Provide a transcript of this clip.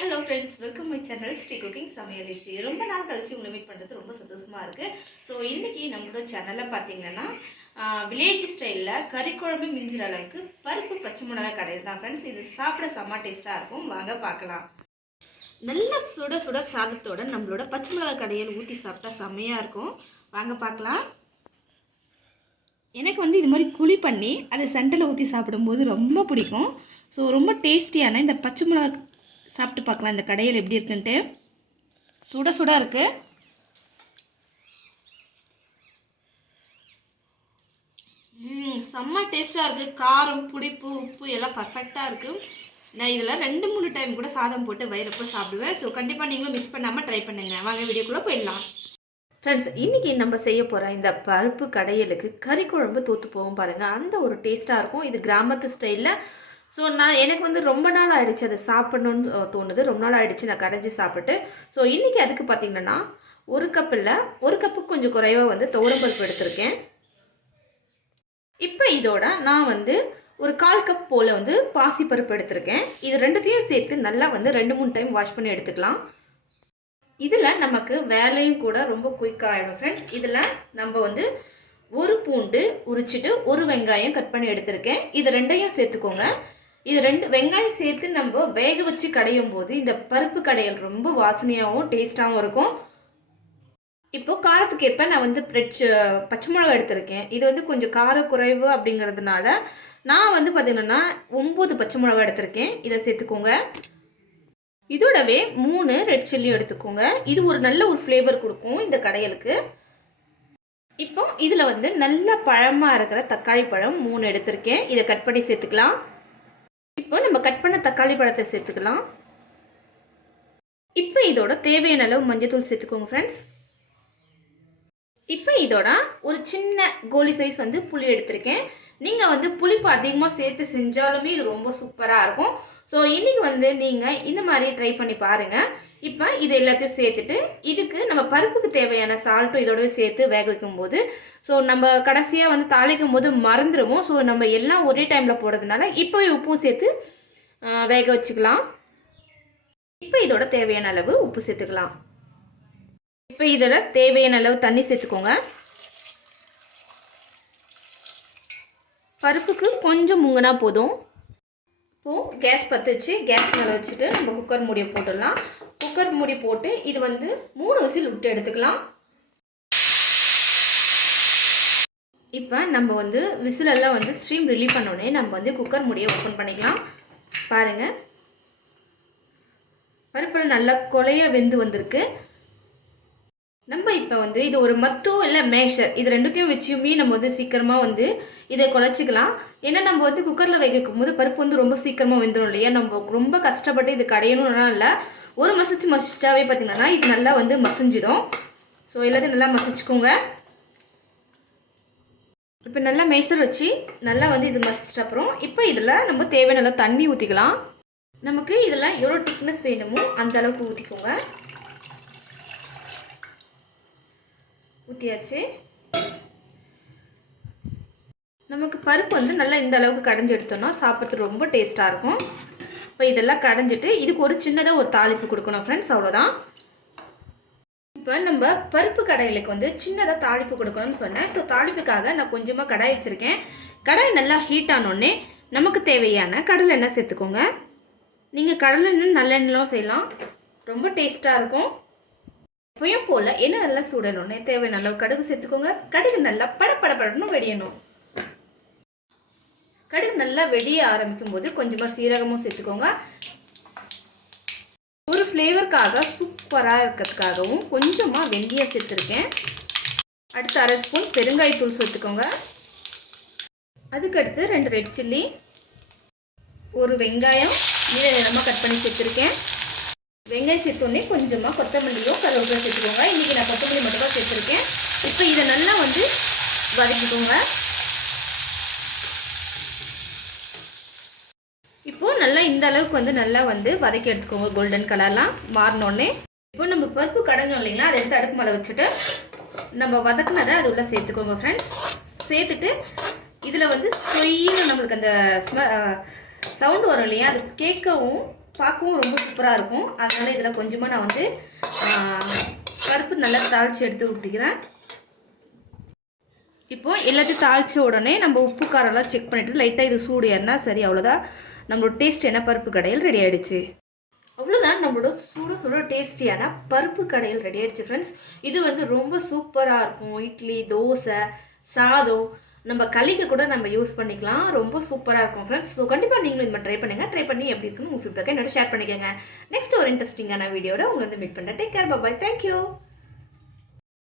Hello friends, welcome my channel Sri cooking சமையலிசி. ரொம்ப நாள் கழிச்சு உங்களை மீட் பண்ணுறது ரொம்ப சந்தோஷமாக இருக்குது. ஸோ இன்றைக்கி நம்மளோட சேனலில் பார்த்தீங்கன்னா வில்லேஜ் ஸ்டைலில் கறிக்குழம்பு மிஞ்சிற அளவுக்கு பருப்பு பச்சை மிளகாய் கடையில் தான் ஃப்ரெண்ட்ஸ். இது சாப்பிட செம்ம டேஸ்ட்டாக இருக்கும். வாங்க பார்க்கலாம். நல்ல சுட சுட சாதத்தோட நம்மளோட பச்சை மிளகாய் கடையில் ஊற்றி சாப்பிட்டா செம்மையாக இருக்கும். வாங்க பார்க்கலாம். எனக்கு இது மாதிரி குழி பண்ணி அதை சென்டரில் ஊற்றி சாப்பிடும்போது ரொம்ப பிடிக்கும். ஸோ ரொம்ப டேஸ்டியான இந்த பச்சை மிளகாய் சாப்பிட்டு பார்க்கலாம் இந்த கடையில் எப்படி இருக்குன்ட்டு. சுட சுட இருக்குது. செம்ம டேஸ்ட்டாக இருக்குது. காரம், புளிப்பு, உப்பு எல்லாம் பர்ஃபெக்டாக இருக்குது. நான் இதில் 2-3 டைம் கூட சாதம் போட்டு வயிறப்போ சாப்பிடுவேன். ஸோ கண்டிப்பாக நீங்களும் மிஸ் பண்ணாமல் ட்ரை பண்ணுங்கள். வாங்க வீடியோக்குள்ளே போயிடலாம். ஃப்ரெண்ட்ஸ், இன்றைக்கி நம்ம செய்ய போகிற இந்த பருப்பு கடையலுக்கு கறி குழம்பு தூத்து போகும் பாருங்கள். அந்த ஒரு டேஸ்ட்டாக இருக்கும். இது கிராமத்து ஸ்டைலில். ஸோ எனக்கு ரொம்ப நாள் ஆகிடுச்சு அதை சாப்பிட்ணுன்னு தோணுது. ரொம்ப நாள் ஆகிடுச்சு நான் கடைஞ்சி சாப்பிட்டு. ஸோ இன்றைக்கி அதுக்கு பார்த்திங்கன்னா 1 கப் இல்லை, 1 கப்புக்கு கொஞ்சம் குறைவாக துவரம்பருப்பு எடுத்திருக்கேன். இப்போ இதோட நான் ஒரு 1/4 கப் போல் பாசிப்பருப்பு எடுத்திருக்கேன். இது ரெண்டுத்தையும் சேர்த்து நல்லா 2-3 டைம் வாஷ் பண்ணி எடுத்துக்கலாம். இதில் நமக்கு வேலையும் கூட ரொம்ப குயிக்காக ஆகிடும் ஃப்ரெண்ட்ஸ். இதில் நம்ம ஒரு பூண்டு உரிச்சிட்டு 1 வெங்காயம் கட் பண்ணி எடுத்திருக்கேன். இது ரெண்டையும் சேர்த்துக்கோங்க. இது 2 வெங்காயம் சேர்த்து நம்ம வேக வச்சு கடையும் போது இந்த பருப்பு கடையல் ரொம்ப வாசனையாகவும் டேஸ்ட்டாகவும் இருக்கும். இப்போது காரத்துக்கு ஏற்ப நான் பச்சை மிளகா எடுத்திருக்கேன். இது கொஞ்சம் கார குறைவு அப்படிங்கிறதுனால நான் பார்த்திங்கன்னா 9 பச்சை மிளகா எடுத்திருக்கேன். இதை சேர்த்துக்கோங்க. இதோடவே 3 ரெட் சில்லியும் எடுத்துக்கோங்க. இது ஒரு நல்ல ஒரு ஃப்ளேவர் கொடுக்கும் இந்த கடையலுக்கு. இப்போ இதில் நல்ல பழமாக இருக்கிற தக்காளி பழம் 3 எடுத்திருக்கேன். இதை கட் பண்ணி சேர்த்துக்கலாம். இப்போ நம்ம கட் பண்ண தக்காளி பழத்தை சேர்த்துக்கலாம். இப்போ இதோட தேவையான அளவு மஞ்சள் சேர்த்துக்கோங்க ஃப்ரெண்ட்ஸ். இப்போ இதோட ஒரு சின்ன கோலி சைஸ் புளி எடுத்திருக்கேன். நீங்கள் புளிப்பு அதிகமாக சேர்த்து செஞ்சாலுமே இது ரொம்ப சூப்பராக இருக்கும். ஸோ இன்றைக்கி நீங்கள் இந்த மாதிரி ட்ரை பண்ணி பாருங்கள். இப்போ இது எல்லாத்தையும் சேர்த்துட்டு இதுக்கு நம்ம பருப்புக்கு தேவையான சால்ட்டும் இதோடவே சேர்த்து வேக வைக்கும்போது, ஸோ நம்ம கடைசியாக தாளிக்கும் போது மறந்துடுவோம். ஸோ நம்ம எல்லாம் ஒரே டைமில் போடுறதுனால இப்போவே உப்பும் சேர்த்து வேக வச்சுக்கலாம். இப்போ இதோட தேவையான அளவு உப்பு சேர்த்துக்கலாம். இப்போ இதோட தேவையான அளவு தண்ணி சேர்த்துக்கோங்க. பருப்புக்கு கொஞ்சம் முங்கினா போதும். இப்போது கேஸ் பற்ற வச்சு கேஸ் மேலே வச்சுட்டு நம்ம குக்கர் மூடியை போட்டுடலாம். குக்கர் மூடி போட்டு இது 3 விசில் விட்டு எடுத்துக்கலாம். இப்போ நம்ம விசிலெல்லாம் ஸ்ட்ரீம் ரிலீவ் பண்ணோடனே நம்ம குக்கர் மூடியை ஓப்பன் பண்ணிக்கலாம். பாருங்கள், பருப்பில் நல்லா கொலைய வெந்து வந்திருக்கு. நம்ம இப்போ இது ஒரு மத்தோ இல்லை மேஷர் இது ரெண்டுத்தையும் வச்சுமே நம்ம சீக்கிரமாக இதை குழச்சிக்கலாம். ஏன்னா நம்ம குக்கரில் வேக வைக்கும் போது பருப்பு ரொம்ப சீக்கிரமாக வெந்துடும் இல்லையா. நம்ம ரொம்ப கஷ்டப்பட்டு இது கடையணும்னா இல்லை, ஒரு மசிச்சாவே பார்த்திங்கன்னா இது நல்லா மசிஞ்சிடும். ஸோ எல்லாத்தையும் நல்லா மசிச்சுக்கோங்க. இப்போ நல்லா மேஷர் வச்சு நல்லா இது மசிச்சிட்ட அப்புறம் இப்போ இதில் நம்ம தேவையான அளவு தண்ணி ஊற்றிக்கலாம். நமக்கு இதில் எவ்வளோ திக்னஸ் வேணுமோ அந்த அளவுக்கு ஊற்றிக்கோங்க. ஊற்றியாச்சு. நமக்கு பருப்பு நல்லா இந்த அளவுக்கு கடைஞ்சி எடுத்தோம்னா சாப்பிட்றதுக்கு ரொம்ப டேஸ்ட்டாக இருக்கும். இப்போ இதெல்லாம் கடைஞ்சிட்டு இதுக்கு ஒரு சின்னதாக ஒரு தாளிப்பு கொடுக்கணும் ஃப்ரெண்ட்ஸ். அவ்வளோதான். இப்போ நம்ம பருப்பு கடையிலுக்கு சின்னதாக தாளிப்பு கொடுக்கணும்னு சொன்னேன். ஸோ தாளிப்புக்காக நான் கொஞ்சமாக கடாய் வச்சுருக்கேன். கடாய் நல்லா ஹீட் ஆனோடனே நமக்கு தேவையான கடலை எண்ணெய் சேர்த்துக்கோங்க. நீங்கள் கடலை எண்ணெய் நல்லெண்ணெயும் செய்யலாம், ரொம்ப டேஸ்ட்டாக இருக்கும். எப்பயும் போல் எண்ணெய் நல்லா சூடணுன்னே தேவையான அளவு கடுகு சேர்த்துக்கோங்க. கடுகு நல்லா படப்படப்படணும் வெடியணும். கடுகு நல்லா வெடிய ஆரம்பிக்கும் போது கொஞ்சமாக சீரகமும் சேர்த்துக்கோங்க. ஒரு ஃப்ளேவருக்காக சூப்பராக இருக்கிறதுக்காகவும் கொஞ்சமாக வெந்தயம் சேர்த்துருக்கேன். அடுத்து 1/2 ஸ்பூன் பெருங்காயத்தூள் சேர்த்துக்கோங்க. அதுக்கடுத்து 2 ரெட் சில்லி, ஒரு வெங்காயம் நீளமாக கட் பண்ணி சேர்த்துருக்கேன். வெங்காயம் சேர்த்தோடனே கொஞ்சமாக கொத்தமல்லியும் கருவேப்பிலை சேர்த்துக்கோங்க. இன்றைக்கி நான் கொத்தமல்லி மட்டும் தான் சேர்த்துருக்கேன். இப்போ இதை நல்லா வதக்கிக்கோங்க. இப்போது நல்லா இந்த அளவுக்கு நல்லா வதக்கி எடுத்துக்கோங்க. கோல்டன் கலர்லாம் மாறினோடனே இப்போ நம்ம பருப்பு கடைஞ்சோம் இல்லைங்களா, அதை எடுத்து அடுப்பு மேலே வச்சுட்டு நம்ம வதக்குனதை அது உள்ளே சேர்த்துக்கோங்க ஃப்ரெண்ட்ஸ். சேர்த்துட்டு இதில் சொயின்னு நம்மளுக்கு அந்த சவுண்டு வரும் இல்லையா, அது கேட்கவும் பார்க்கவும் ரொம்ப சூப்பராக இருக்கும். அதனால் இதில் கொஞ்சமாக நான் வந்து பருப்பு நல்லா தாளித்து எடுத்து ஊற்றிக்கிறேன். இப்போது எல்லாத்தையும் தாளித்த உடனே நம்ம உப்பு காரெல்லாம் செக் பண்ணிவிட்டு லைட்டாக இது சூடு ஏறினா சரி, அவ்வளோதான். நம்மளோட டேஸ்டியான பருப்பு கடையல் ரெடி ஆகிடுச்சு. அவ்வளோதான், நம்மளோட சுட டேஸ்டியான பருப்பு கடையல் ரெடி ஆகிடுச்சு ஃப்ரெண்ட்ஸ். இது வந்து ரொம்ப சூப்பராக இருக்கும். இட்லி, தோசை, சாதம், நம்ம களிக்கு கூட நம்ம யூஸ் பண்ணிக்கலாம். ரொம்ப சூப்பராக இருக்கும் ஃப்ரெண்ட்ஸ். ஸோ கண்டிப்பாக நீங்களும் இது மாதிரி ட்ரை பண்ணுங்கள். ட்ரை பண்ணி எப்படி இருக்குன்னு உங்கள் ஃபீட்பேக்கை என்னோட ஷேர் பண்ணிக்கோங்க. நெக்ஸ்ட் ஒரு இன்ட்ரெஸ்டிங்கான வீடியோட உங்களை வந்து மீட் பண்ணுறேன். டேக் கேர், பாய், தேங்க்யூ.